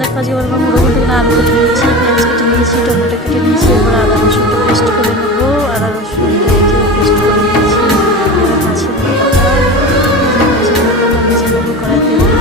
দেখো আজকে বলবো মোটামুটি আলু কেটে নিয়েছি, পেঁয়াজ কেটে নিয়েছি, টমেটো কেটে নিয়েছি, এবার আদা রসুনটা পেস্ট করে নেবো। আদা রসুনটা পেস্ট করে নিয়েছি। এবার মাছের মাথাটা ভেজে নেবো কড়াইতে।